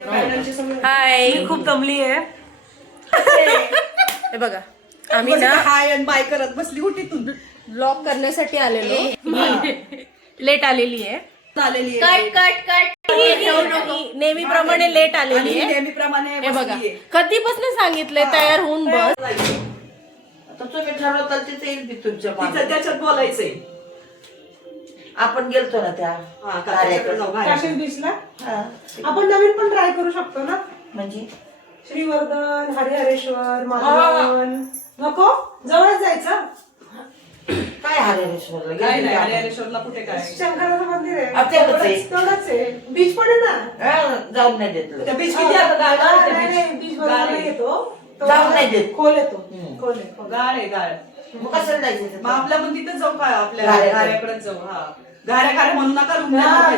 हाय, मी खूप दमली आहे. हे बघा आम्ही ना हाय आणि बाय करत बसली उठीतून ब्लॉग करण्यासाठी आलेलो. लेट आलेली आहे. झालेली कट कट कट नेहमीप्रमाणे लेट आलेली आहे. नेहमीप्रमाणे हे बघा कधीपासून सांगितलंय तयार होऊन बस. आता तुम्ही ठरवताल तिथे येईल ती तुमच्या मागे. त्याच्यात बोलायचंय. आपण गेलतो ना त्या काशीद बीचला हा. आपण नवीन पण ट्राय करू शकतो ना. म्हणजे श्रीवर्धन, हरिहरेश्वर, मालवण. नको जवळच जायचं. काय हरिहरेश्वरला काय गेली नाही का? हरिहरेश्वरला कुठे काय शंकराचं मंदिर आहे. तेवढंच आहे. तेवढंच आहे. बीच पण आहे ना. हा, जाऊन नाही देत त्या बीच किती आता गाळ आहे त्या नाही, बीच. बीच बरोबर नाही येतो. तो जाऊन नाही देत. खोल येतो. हम्म. खोल आहे. गाळ आहे गाळ. मग कसं जायचं मग आपल्या पण तिथं जाऊ काय आपल्या घाऱ्याकडे. घाऱ्याकडे जाऊ. हा घाऱ्या म्हणू नका रूम नाही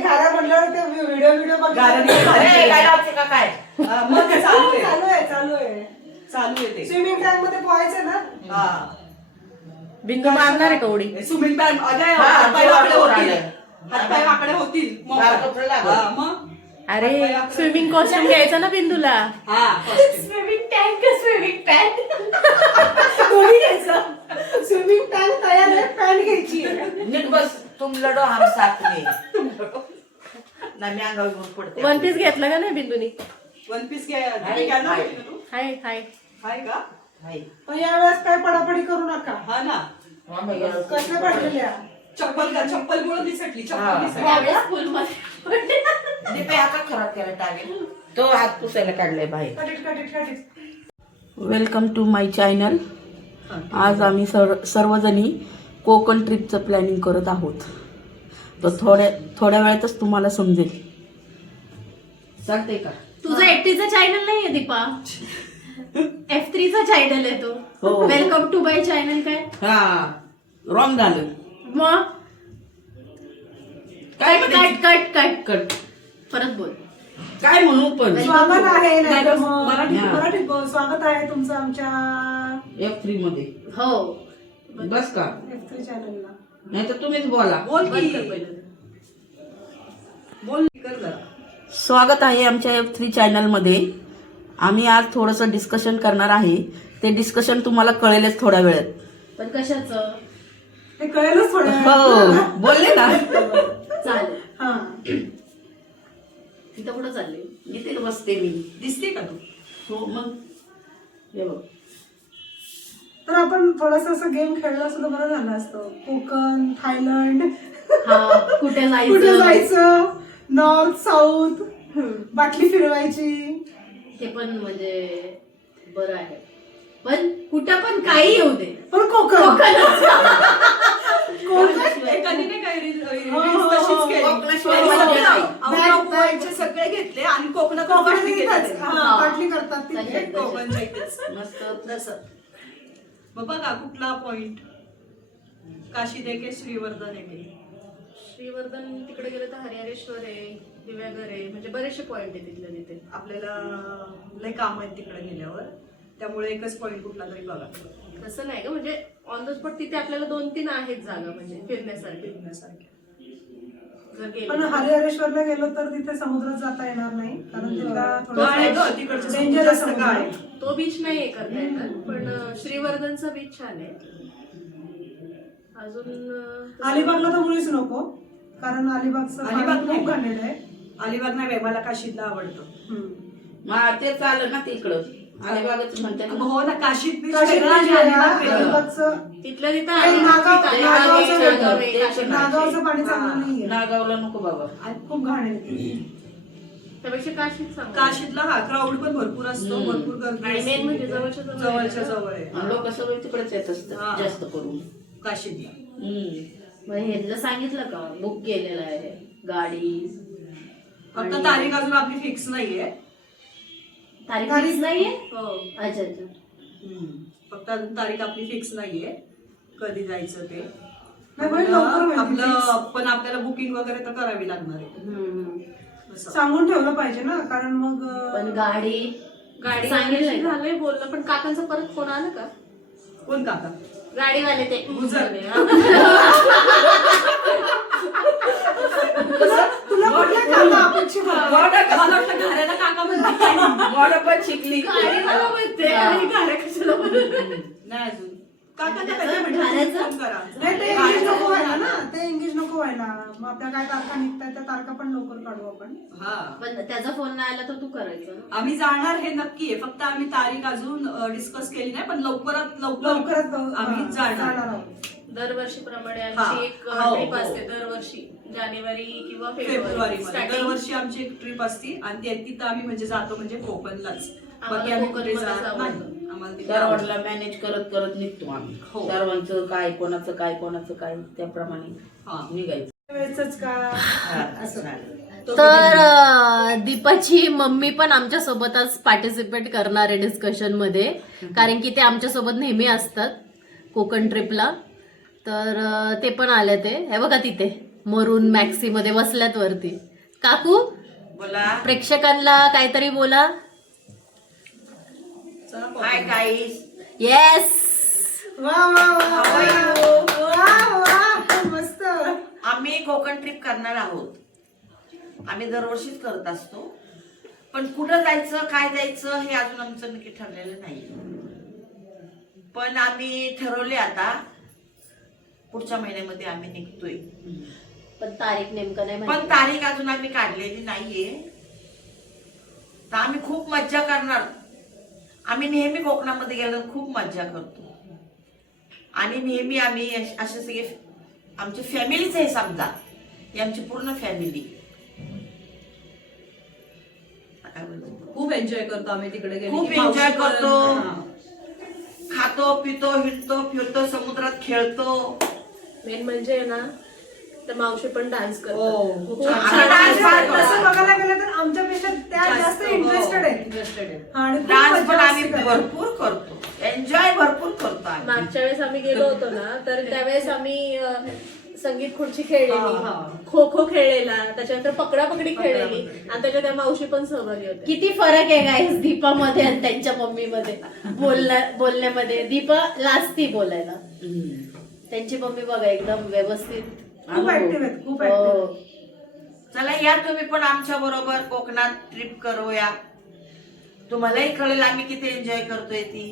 घाऱ्या म्हटल्यावर ते व्हिडिओ अरे, काय लावते का काय मग ते चालू आहे चालू आहे चालू आहे ते स्विमिंग टँक मध्ये पोहायचं ना. हा बिंदू मारणार आहे का उडी? स्विमिंग पॅन हातपाय वाकडे होतील मग बारकं लागलं. हा, मग अरे स्विमिंग कॉस्ट्युम घ्यायचा ना बिंदूला. हा स्विमिंग टँक दोन्ही घ्यायचं. स्विमिंग टँक तयार आहे, पॅन्ट घ्यायची आहे. नीट बस तुम लढो हम साथ में नाही मी अंगावर घेऊन पडते. वन पीस घेतला का नाही बिंदूनी? वन पीस हाय, घ्या ना हाय. तू हाय हाय. हाय का हाय. पण यावेळेस काय पडापडी करू नका. हा ना हा, मग गेलो. कसल्या पडलेल्या चप्पल मुळे दिसटली हा. दीपे हा का खराब केला टावेल तो हात पुसायला काढलाय बाहेर. कटीत वेलकम टू माय चॅनल. आज आम्ही सर्वजणी कोकण ट्रिपचं प्लॅनिंग करत आहोत. तर थोड्या वेळातच तुम्हाला समजेल. चालतंय का? तुझा एकटीचा चॅनल नाहीये दीपा, F3चा चॅनल आहे तो. हो. Welcome to my channel. काय हा रॉंग झालं. मग काय कट म्हणायचं? कट कट कट कट परत बोल. काय म्हणू पण स्वागत आहे नाही तर मग हा. मराठीत बोल. स्वागत आहे तुमचं आमच्या F3 मध्ये. हो बस का? F3 चॅनलला. नाही तर तुम्हीच बोला. बोल बंद की कर पहिलं. बोल कर जरा स्वागत आहे आमच्या F3 चॅनलमध्ये. आम्ही आज थोडंसं डिस्कशन करणार आहे. ते डिस्कशन तुम्हाला कळेलच थोड्या वेळात. पण कशाचं? ते कळेलच थोड्या हो वेळात. बोलले ना. चालेल. हा तिथं कुठं चालले? इथे बसते मी. दिसते का तू हो मग हे बघ. तर आपण थोडस असं गेम खेळलं सुद्धा बरं झालं असतं. कोकण, थायलंड, हा कुठे कुठे जायचं जायचं, नॉर्थ साऊथ, बाटली फिरवायची. हे पण म्हणजे बरं आहे. पण कुठं पण काही येऊ दे, पण कोकण एकाने नाही काय हो, हो, तशीच हो. केली. कोकणाशिवाय आणि मजा सगळे नाही. out of worldचे सगळे घेतले आणि कोकणात बाटली घेतली. बाटली करतात तिथे. तशाच. कोकणच्या इथेच. मस्त तसं. मग बघा कुठला पॉइंट काशी देखे श्रीवर्धन आहे. श्रीवर्धन तिकडे गेलं तर हरिहरेश्वर आहे, दिव्यागर आहे, म्हणजे बरेचसे पॉइंट आहे तिथल्या तिथे. आपल्याला लय काम आहेत तिकडे गेल्यावर त्यामुळे एकच पॉइंट कुठला तरी बघा तसं नाही का, म्हणजे ऑन द स्पॉट तिथे आपल्याला 2-3 आहेत जागा म्हणजे फिरण्यासाठी. जर गेलं पण हरिहरेश्वरला गेलो तर तिथे समुद्रात जाता येणार नाही कारण तिथला काय आहे गं, तिकडचं समुद्र डेंजरस जास्त समुद्र काय? आहे. तो बीच नाही हे करता येणार, पण श्रीवर्धनचा बीच छान आहे. अजून अलिबागला तर मुळीच नको कारण अलिबागचं अलिबाग पाणी नाही. खूप घाणेरडं आहे. अलिबाग नाही बाई, मला काशीतला आवडतं. मग ते चाललं ना तिकडं. अलिबागच म्हणते ना. हो ना काशीत beach काशीत वेगळं आणि beach वेगळं, अलिबाग वेगळं. अलिबागचं तिथलं तिथं आणि आहे. नागावचं नागाव वेगळं. आहे, काशी नागावचं पाणी चांगलं नाहीये नागावला नको बाबा. आणि खूप घाण आहे. त्यापेक्षा काशीत सांग. काशीतला हा क्राऊड पण भरपूर असतो, भरपूर गर्दी आणि मेन असते. म्हणजे जवळच्या जवळच्या जवळ आहे लोक सगळे तिकडेच येत हा. असतात जास्त करून. काशीतला. हम्म. हे तुला सांगितलं का बुक केलेलं आहे गाडी. फक्त तारीख अजून आपली फिक्स नाहीये. तारीख तारीख- fix नाहीये. हो. अच्छा अच्छा. फक्त अजून तारीख आपली फिक्स नाहीये कधी जायचं ते. नाही, पण लवकर होईल आपलं fix. पण आपल्याला बुकिंग वगैरे तर करावी लागणार आहे. असं. सांगून ठेवलं पाहिजे ना कारण मग पण गाडी सांगितलं झालंय बोललं, पण काकांचा परत फोन आला का? कोण काका? गाडीवाले ते गुजर. तुला कुठल्या काका मोठी होती. मला वाटलं घराला काका म्हणते. मला पण शिकली. गाडीला म्हणते आणि गाड्या कशाला म्हणते? नाही अजून काका तर कधी म्हणतात, फोन करा. नाही, ते इंग्लिश नको व्हायला ना, ते इंग्लिश नको व्हायला. मग आपल्या काय तारखा निघतात त्या तारखा पण लवकर काढू आपण. हा पण त्याचा फोन नाही आला तर तू करायचं ना. आम्ही जाणार हे नक्की आहे, फक्त आम्ही तारीख अजून डिस्कस केली नाही, पण लवकरात लवकरात आम्ही जाणार आहोत. दरवर्षीप्रमाणे हा. आमची एक हो, ट्रिप हो. असते दरवर्षी जानेवारी किंवा फेब्रुवारी स्टार्टिंग दरवर्षी आमची एक ट्रिप असती आणि तिथं आम्ही म्हणजे जातो म्हणजे कोकणलाच. आम्हाला बाकी आम्ही कोकणमध्ये कुठे जात जावं नाही. लागतं. आम्हाला तिथे आवडतं. सर्वांना मॅनेज करत करत निघतो आम्ही. हो. सर्वांचं काय कोणाचं काय त्याप्रमाणे हा. निघायचं. वेळचंच का असं. तर दीपाची मम्मी पण आमच्या सोबतच पार्टिसिपेट करणार आहे डिस्कशन मध्ये, कारण की ते आमच्या सोबत नेहमी असतात कोकण ट्रिपला. तर ते पण आले. ते हे बघा तिथे मरून मॅक्सी मध्ये बसल्यात वरती. काकू बोला प्रेक्षकांना काहीतरी बोला. चला हाय गाईस. येस. वा वा वा वा वा, मस्त. आम्ही कोकण ट्रिप करणार आहोत. आम्ही दरवर्षीच करत असतो, पण कुठं जायचं काय जायचं हे अजून आमचं नक्की ठरलेलं नाही. पण आम्ही ठरवले आता पुढच्या महिन्यामध्ये आम्ही निघतोय. पण तारीख नेमकं नाही पण माहिती. तारीख अजून आम्ही काढलेली नाहीये. तर आम्ही खूप मज्जा करणार. आम्ही नेहमी कोकणामध्ये गेलो खूप मज्जा करतो आणि नेहमी आम्ही असे सगळे आमची फॅमिलीच आहे समजा, ही आमची पूर्ण फॅमिली. खूप एन्जॉय करतो आम्ही तिकडे गेलो खूप की एन्जॉय मावशी करतो. पर्यंत. खातो पितो हिंडतो फिरतो समुद्रात खेळतो. मेन म्हणजे ना तर मावशी पण डान्स हो, करतात. खूप खूप छान. छान डान्स dance फार करतात. तसं बघायला गेलं तर आमच्यापेक्षा त्या जास्त इंटरेस्टेड आहेत. इंटरेस्टेड आहे. आणि खूप डान्स पण मजा आम्ही मस्ती करतात. भरपूर करतो. एन्जॉय भरपूर करतो आम्ही. मागच्या वेळेस आम्ही गेलो होतो ना तर त्यावेळेस आम्ही संगीत खुर्ची खेळलेली, हा. खो खो खेळलेला, त्याच्यानंतर पकडापकडी खेळलेली आणि त्याच्यात त्या मावशी पण सहभागी होत्या. किती फरक आहे गाईस दीपामध्ये आणि त्यांच्या मम्मीमध्ये बोलण्यामध्ये. दीपा लाजती बोलायला. त्यांची मम्मी बघा एकदम व्यवस्थित. खूप ऍक्टिव्ह आहेत, खूप हो. ऍक्टिव्ह. चला या तुम्ही पण आमच्या बरोबर कोकणात ट्रिप करूया. तुम्हालाही कळेल आम्ही किती एन्जॉय करतोय ती.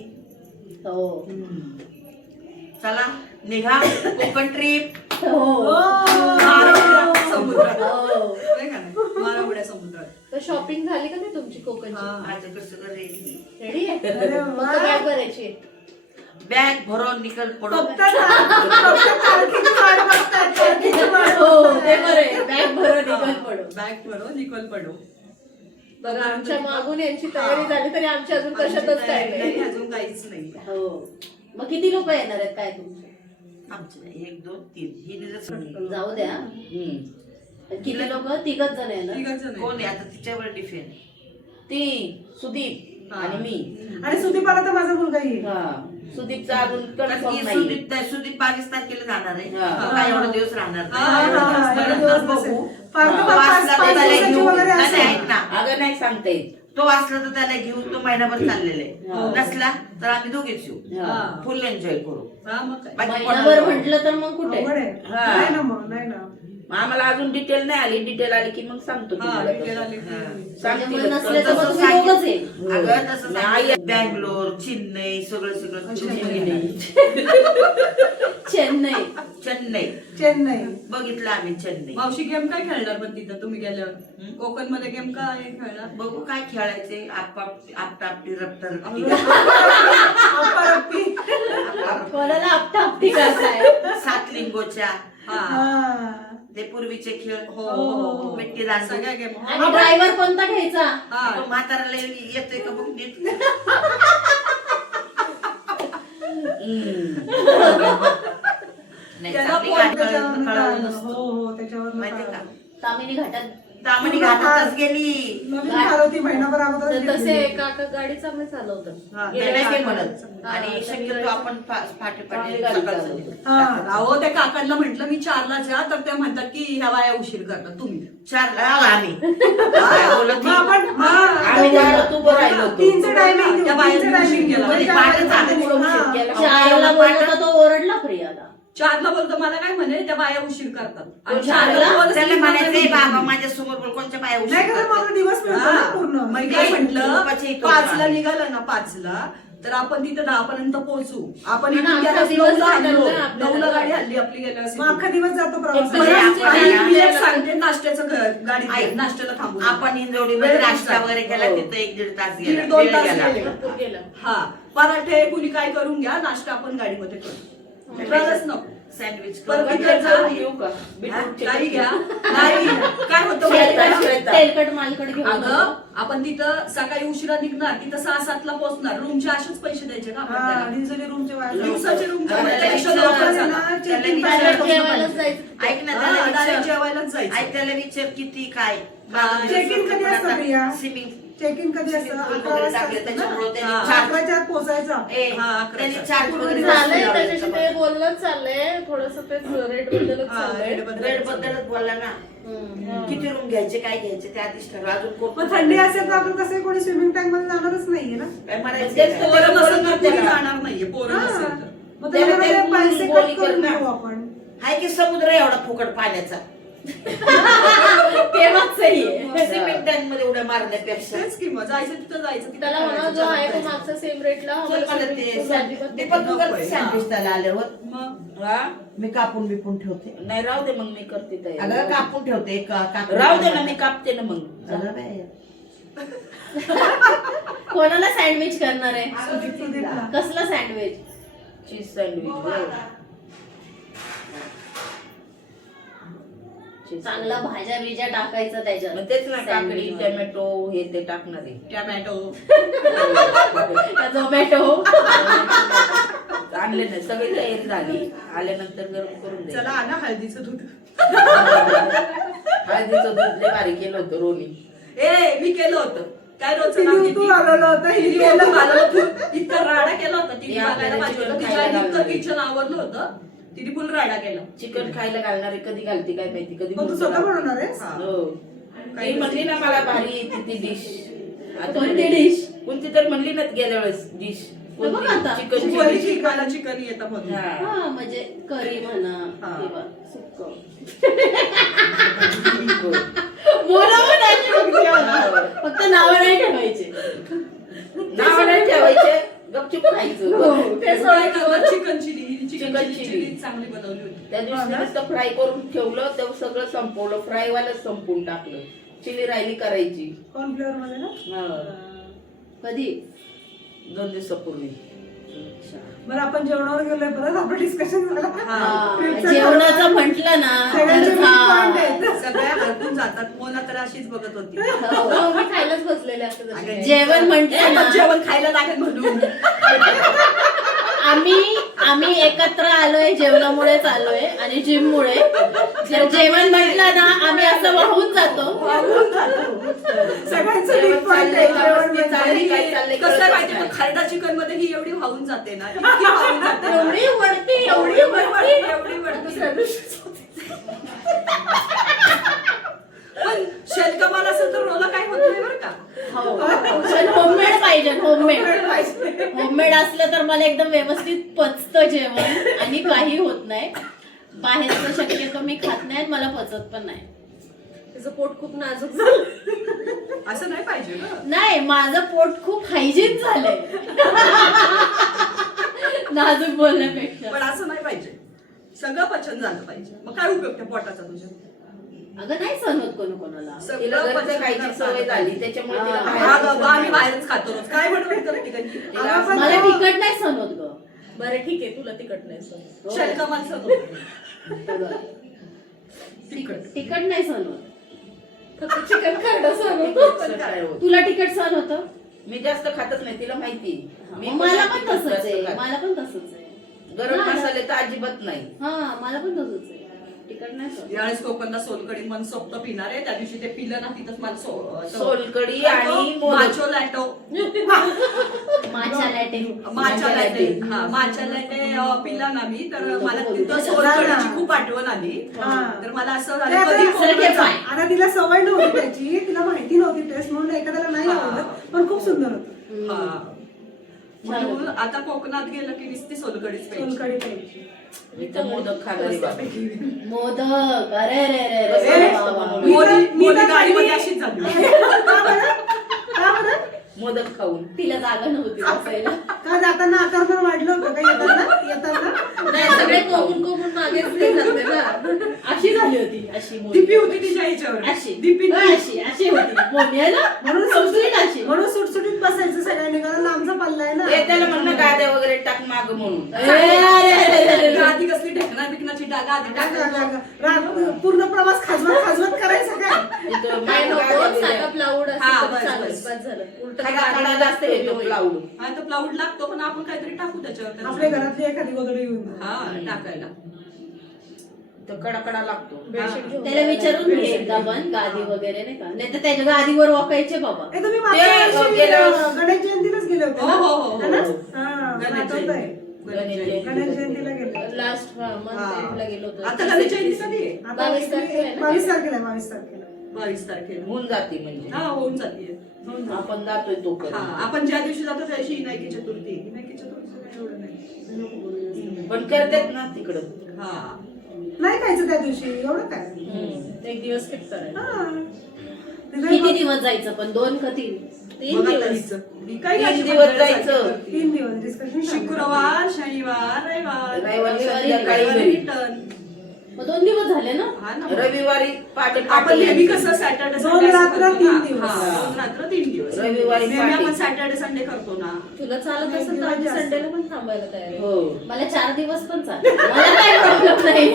हो. चला निघा कोकण ट्रिप. हो. मारामुड्या समुद्रात हो. नाही का नाही? मारामुड्या समुद्रात. तर शॉपिंग झाली का नाही तुमची कोकणची? हा. माझ्याकडे सगळं रेडी. रेडी आहे? अरे वा. मग काय करायची? बॅग भरून निकल पडो. फक्त तारखेची वाट बघतायत, तारखेची वाट हो बघतायत. ते बरे बॅग भरून निघत पडो. बॅग भरो निकोल पडो. बघा आमच्या मागून यांची तयारी झाली तरी आमची अजून कशातच काय नाही, नाही. अजून काहीच नाही. हो. मग किती लोक येणार आहेत काय तुमचे? आमचे नाही, 1 2 3 ही निरस जाऊ द्या. किती लोक? तिघच जण येणार. तिघच जण आहे. कोण आहे आता तिच्यावर डिफेंड. ती सुदीप आणि मी. आणि सुदीपाला तर माझा मुलगा येईल. हा सुदीपचा अजून कन्फर्म नाही. सुदीप नाही, सुदीप 22 तारखेला जाणार आहे. हा. तो काय एवढे दिवस राहणार हा, नाही. हा, एवढे नंतर दिवस बघू. नसेल. फार तर हा. पाच- वाचला तर पाच त्याला दिवसाची घेऊ. वगैरे नाही, असेल. ऐक ना. अगं नाही सांगता येत. तो वाचला तर त्याला घेऊ. तो महिनाभर चाललेला हा. आहे. नसला तर आम्ही दोघेच येऊ. हा. फुल एन्जॉय करू. हा, मग काय. बाकी महिनाभर कोणाला- म्हटलं तर मग कुठे? अवघड आहे. हा. नाही ना मग, नाही ना. मग आम्हाला अजून डिटेल नाही आली. डिटेल आली की मग सांगतो हा, तुम्हाला डिटेल तसं. आली की- सांगतील त्याच्यामुळे नसले तर मग तसं तुम्ही सांगितलं. दोघंच आहे. अगं तसं नाही, सांगितलं. बँगलोर चेन्नई सगळं सगळं चेन्नई. चेन्नई चेन्नई. बघितलं आम्ही चेन्नई. मावशी गेम काय खेळणार पण तिथं तुम्ही गेल्यावर? कोकण मध्ये गेम काय खेळणार? बघू काय खेळायचे. आपटापटी रप्टर अपरप्पी. कोणाला आपटापटी करताय? 7 लिंगोच्या हा. हा. ते पूर्वीचे खेळ. हो, हो, हो. मिट्टी दांडू. सगळ्या गेम. आणि ड्रायव्हर कोणता घ्यायचा? हा. तो म्हाताराला येतोय का बघ नीट. नाही, त्याला चांगली पण गाडी त्याच्यावरनं कळवलं कळालं. नसतं. हो हो त्याच्यावर माहितीये का? तामिनी घाटात. तामणी घाटातच गेली. नवीन कार होती महिनाभर अगोदर तर तसे घेतलेली. काका गाडी चांगली चालवतात. हा. नाही नाही ते म्हणत. हा, आणि चांगली शक्यतो गाडी. आपण फाटे चांगली पाटे गाडी सकाळचं चालवतो. निघू. हा. अहो त्या काकांना म्हंटल मी 4ला जा, तर ते म्हणतात की ह्या बाया उशीर करतात तुम्ही. 4ला आम्ही काय बोलत मग आपण आम्ही दारात उभं राहिलो होतो. 3चं टायमिंग देऊ, त्या बाहेर 3चं उशीर timing केला. देऊ. म्हणजे त्या पाठच बाहेर आलं. हा. केला. शाळेला बोलवलं तर तो ओरडला प्रियाला. 4ला बोलतो मला काय म्हणे त्या बाया उशीर करतात आणि कोण 4ला चारला? बोलतो, त्याला म्हणायचं मला बाबा माझ्या समोर बोल कोणच्या पाया उशीर नाही का तर करतात?" मला दिवस मिळतो ना पूर्ण. मग काय म्हटलं झोपाच्या इथं 5ला उठा. निघालं ना 5ला तर आपण तिथं 10 पर्यंत पोहोचू. आपण पण इथून आमचा गेल्यास दिवस 9ला हल्लो. झाला ना आपल्याला. 9ला गाडी हल्ली आपली गेल्या असेल. मग अख्खा दिवस जातो प्रवास. बरं, आपण- मी एक सांगते नाश्त्याचं गाडी ऐक. नाश्त्याला थांबू आपण हिंजवडीमध्ये वेळ नाश्ता लागतो. वगैरे केला हो. तिथं 1-1.5 तास दीड गेला 2 वेळ तास गेला. गेले. भरपूर गेला. हा पराठे कुणी काय करून घ्या नाश्ता आपण गाडीमध्ये करू कळलंच नको सँडविच परत करून तिथे घ्या. जा. येऊ का? हा, काही घ्या नाही काय होतं माहिती आहे का? तेलकट मालकट घेऊन अगं आपण तिथं सकाळी उशिरा निघणार तिथं 6-7ला पोहोचणार रूमचे असेच पैसे द्यायचे का आपण हा, त्याला? दिवसाचे रूमचे वाया दिवसाचे रूमचे त्याला त्यापेक्षा विचार- लवकर जातात. जाणार. त्याला चेकिंग विचार- करायला जेवायलाच जायचं. ऐक ना हा, त्याला direct विचार- जेवायलाच जायचं. ऐक त्याला विचार किती काय चेक-इन कधी असतं प्रिया? स्विमिंग चेक इन कधी असतं? 11 वगैरे वाजता टाकले असतं ना? त्याच्यामुळे त्यांनी हा. चार्ज 11च्या आत पोहोचायचं. हा, त्यांनी 11च्या. चार्ज वगैरे झालंय वस्तू त्याच्याशी ते लावल्या. बोलणं चाललंय थोडस तेच रेट बद्दलच हा, चाललंय. रेट बद्दल. रेट बद्दलच बोलला ना किती रूम घ्यायचे काय घ्यायचे ते आधीच ठरवा अजून कोण मग थंडी असेल तर आपण कसं कोणी स्विमिंग टँक मध्ये जाणारच नाहीये ना. काय म्हणायचं तेच काय? पोरं नसेल तर कोणी त्याला. जाणार नाहीये पोरं हा. नसेल तर. मग त्याला त्याच्यामध्ये ते पैसे बोली कट करून करणार. घेऊ आपण. हाय की समुद्र एवढा फुकट पाण्याचा तेव्हाच सही आहे. स्विमिंग टँक मध्ये उड्या मारण्यापेक्षा तेच की मग जायचं तिथं जायचं तिथं त्याला म्हणा जो आहे तो मागचा सेम रेटला चल मला ते दीपक तू करते सँडविच त्याला आल्यावर मग हा? मी कापून बिपून ठेवते नाही राहू दे मग मी करते अगं तयारी. कापून ठेवते राहू दे ना मी कापते ना मग. अगं बाई. कोणाला सँडविच करणार आहे सुदीपला. कसला सँडविच चीज सँडविच चांगला भाज्या बिज्या टाकायचं त्याच्यात मग तेच ना काकडी Sandwich मध्ये. टोमॅटो हे ते टाकणार आहे. टॅमॅटो झोमॅटो आणले नाही सगळी तयारी झाली आल्यानंतर गरम करून चला द्या. आणा हळदीचं दूध हळदीचं दूध लय भारी केलं होतं रोनी. ए मी केलं होतं काय रोजचं तिने नाव तू किती? आलेलं होतं तिने हिने केलं केलं. मला इतका राडा केला होता तिने हे आपल्याला बघायला पाहिजे होतं. चिकन तिच्या खायला इतकं घालणार. किचन आवडलं होतं तिने फुल राडा केला चिकन खायला घालणारे कधी घालते काय माहिती कधी मग तू मुलगी स्वतः घालते. बनवणार आहेस? हा. हो काही ती म्हणली ना मला भारी येते ती डिश कोणती dish? कोणती तर म्हणली ना गेल्या वेळेस डिश बघ आता. चिकन बोली की मला चिकन येतं म्हणून हा म्हणजे करी म्हणा हा. किंवा सुक्क बोलावं नाही ठेवायचं. फक्त नावं नाही ठेवायचे नाव नाही ठेवायचे गपचूप खायचं तेच काय करणार chicken chilli chicken chicken chilli. Chilli चांगली बनवली होती त्या दिवशी नुसतं फ्राय करून ठेवलं तेव्हा सगळं संपवलं फ्राय वालाच संपवून टाकलं चिली राहिली करायची कॉर्नफ्लोअर मध्ये ना. हा. कधी 2 दिवसापूर्वी बरं आपण जेवणावर गेलोय परत आपलं डिस्कशन झालं. हा, जेवणाचं म्हटलं ना सगळ्यांचे तर point हा. आहेत. सगळ्या हरकून जातात मोना तर अशीच बघत होती हो, मी खायलाच बसलेले असते तसे. अगं, जेवण म्हटलं ना जेवण खायला लागेल म्हणून आम्ही एकत्र आलोय जेवणामुळेच आलोय आणि जिम मुळे जर जेवण म्हटलं ना आम्ही असं वाहून जातो सगळ्यांचं जेवण big point चाललंय आहे. का? जेवण मस्ती म्हणजे. चालली काय चाललंय कसं कळतच माहिती नाही. खरडा चिकन मध्ये ही एवढी वाहून जाते ना इतकी वाहून जाते ना. एवढी वडती एवढी वडती एवढी वडती. पण शेलकमाल असेल तर रोला काय होत नाही बरं का हो पण होममेड पाहिजे होममेड असलं तर मला एकदम व्यवस्थित पचतं जेवण आणि काही होत नाही बाहेरचं शक्यतो मी खात नाही मला पचत पण नाही तिचं पोट खूप नाजूक झालं. असं नाही पाहिजे ना नाही माझं पोट खूप हायजीन झालंय नाजूक बोलण्यापेक्षा पण असं नाही पाहिजे सगळं पचन झालं पाहिजे मग काय उपयोग त्या पोटाचा तुझ्या अगं नाही सहन होत कोणाला तिला सगळं घरचं पचन खायची करता सवय आलं झाली पाहिजे. त्याच्यामुळे तिला हा. बाहेरचं हा गं, आम्ही सवय बाहेरच खातो रोज काय बनवलं तर ठिकाणी तिला पण मला तो- तिखट नाही सहन होत ग बरं ठीक आहे तुला तिकट नाही सर. शेलकमाल सगळं तिखट तिखट नाही सहन होत फक्त चिकन खायला सांगतो. तिखट काय होत. तुला तिखट सहन होतं मी जास्त खातच नाही तिला माहिती मी मला पण तिखट तसंच जास्त आहे खाते. मला पण तसंच आहे गरम हा. मसाले तर अजिबात नाही हा मला पण तसंच आहे तिखट नाही सहन होत. यावेळेस कोकणला सोलकडी मन सोपतं पिणार आहे त्या दिवशी ते पिलं ना तिथंच मला सोलकढी आणि मोदक. माचो लॅटो माचा लॅटे माचा लॅटे हा माचा लॅटे पिला ना मी तर मला तिथं सोलकडीची खूप आठवण आली हा. तर मला असं ते झालं आता- कधी कोकणात पाय. आता तिला सवय नव्हती त्याची तिला माहिती नव्हती टेस्ट म्हणून एखाद्याला नाही आवडत पण खूप सुंदर होतं. हा. म्हणून आता कोकणात गेलं की नुसती सोलकडीच प्यायची. सोलकढी प्यायची. मी तर मोदक खाणारी बाबा. मोदक अरे रे रे ए, रे वा, वा, वा. मोदी गाडीमध्ये अशीच झाली. का बरं? मोदक खाऊन तिला जागा नव्हती बसायला. का जाताना आकारमान वाढलं होतं का येताना नाही सगळे कोकून मागेच नाही जाते ना. अशी झाली होती अशी मोदी. दीपी होती तिच्या ह्याच्यावर. अशी दीपी अशी होती मोदी आहे ना म्हणून समजून अशी. म्हणून सुटसुटीत बसायचं सगळ्यांनी कारण लांबचा पल्ला आहे ना. ते त्याला म्हणणं गाद्या वगैरे टाक माग म्हणून. आधी कसली ढेकणा बिकणाची डागा आधी टाकायची. पूर्ण प्रवास खाजवत करायचं काय. इथं काय मागं नको गाद्या साधा प्लाऊड हा, असेल बस, तर चालेल, बस. बस झालं. उलटं खाडा गाडी खाडा जास्त जास्त येतो होईल. प्लाऊड. हा तर प्लाऊड लागतो पण आपण काहीतरी टाकू त्याच्यावर. आपल्या घरातली एखादी गोदडी घेऊन जा. हा टाकायला. तर कडा लागतो. बेडशीट घेऊन त्याला विचारून घे एकदा पण गादी वगैरे नाही का नाही तर त्याच्या गादीवर वाकायचे बाबा. ए, तुम्ही मागच्या ते वर्षी, गेल्या- गणेश जयंतीलाच गेले होते हो, ना? हो, हो, हो. है ना? हो. हा, गणेश आठवतंय. जयंती. गणेश जयंतीला गेले. लास्ट मंथला गेलो होतो. आता गणेश जयंती कधी आहे? आता 22 तारखेला आहे ना? 22 तारखेला 22 तारखेला 22 तारखेला. होऊन जाते म्हणजे हा होऊन जाते. आपण जातोय तो हा आपण ज्या दिवशी जातो त्या दिवशी विनायकी चतुर्थी. विनायकी चतुर्थीचं काही एवढं नाही. पण करतात ना तिकडं. हा नाही खायचं त्या दिवशी एवढं काय. एक दिवस स्किप करायला. हा. किती तिथे दिवस जायचं पण 2 का 3? 3 बघा दिवस. तरीचं. मी काही 3 अशी दिवस मंडळासारखी जायचं. करते. 3 दिवस डिस्कशन शुक्रवार शनिवार रविवार रविवारी रविवारी संध्याकाळी घरी. रिटर्न. मग 2 दिवस झाले ना. हा ना. रविवारी पहाटे आपण नेहमी पहाटे कसं सॅटर्डे दोन रात्र, 3 दिवस. 2 रात्र 3 दिवस. रविवारी नेहमी आपण पार्टी. सॅटर्डे संडे करतो ना. तुला चालत असेल तर आम्ही संडेला पण थांबायला तयार आहे. हो मला 4 दिवस पण चालेल. मला काही प्रॉब्लेम नाही.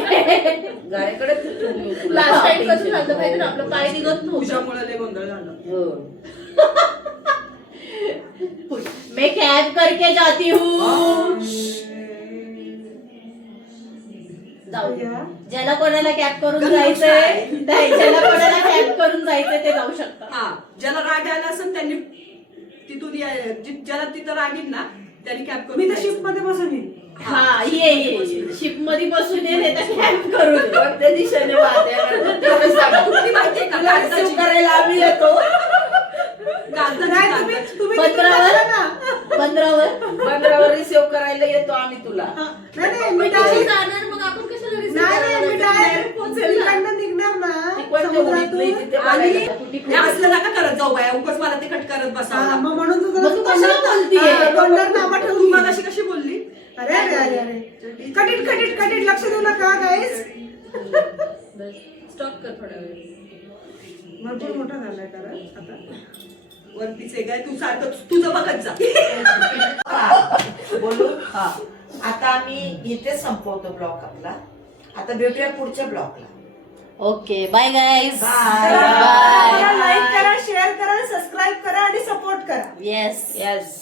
गाड्याकडे ठेवून येऊ तुला. लास्ट टाइम कसं झालं माहिती ना आपलं पाय निघत नव्हतं. तुझ्यामुळे लय गोंधळ झाला. हो मैं कैब करके जाती हूँ. जाऊ दे. या. ज्याला कोणाला कॅब करून गंमत जायचंय आहे. नाही, ज्याला कोणाला कॅब करून जायचंय ते जाऊ शकतात. हा ज्याला राग आला असेल त्यांनी तिथून ज्याला तिथं राग येईल ना त्यांनी कॅब करून मी तर जायचं. शिफ्ट मध्ये बसून येईल. हा ये शिप मध्ये बसून ये नाही तर कॅब करून ये. कोणत्या दिशेने वाहते तेवढं सांग. कुठली माहितीये का? तुला कागदाची. रिसीव करायला आम्ही येतो. कागदाची, नाही कागदाची. तुम्ही पंधरावर? तिकीट काढा ना. 15वर बंदरावर रिसीव करायला येतो आम्ही तुला. हा. नाही मी कशी डायरेक्ट जाणार मग आपण कशाला receive नाही मी करायला डायरेक्ट पोहोचेल ना. तिकडनं निघणार ना ती कोणत्या उडीत नाही समुद्रातून. तिथे आणि बघायला. हे असलं नका करत जाऊ बाया उगाच मला ते कट करत हा, बसावं मग म्हणून तू मग तू कशाला बोलतीये? तोंडात नावा तू ठेवून मगाशी कशी बोलली अरे अरे अरे अरे कटीट लक्ष देऊ नका गाईस. स्टॉप कर थोड्या वेळ. भरपूर मोठा झालाय कारण आता. वरतीच आहे काय तू सारखं तुझं बघत जा. बोलू हा आता आम्ही इथे संपवतो ब्लॉग आपला. आता भेटूया पुढच्या ब्लॉगला. Okay bye guys. Bye. Like करा शेअर करा सबस्क्राईब करा आणि सपोर्ट करा. Yes yes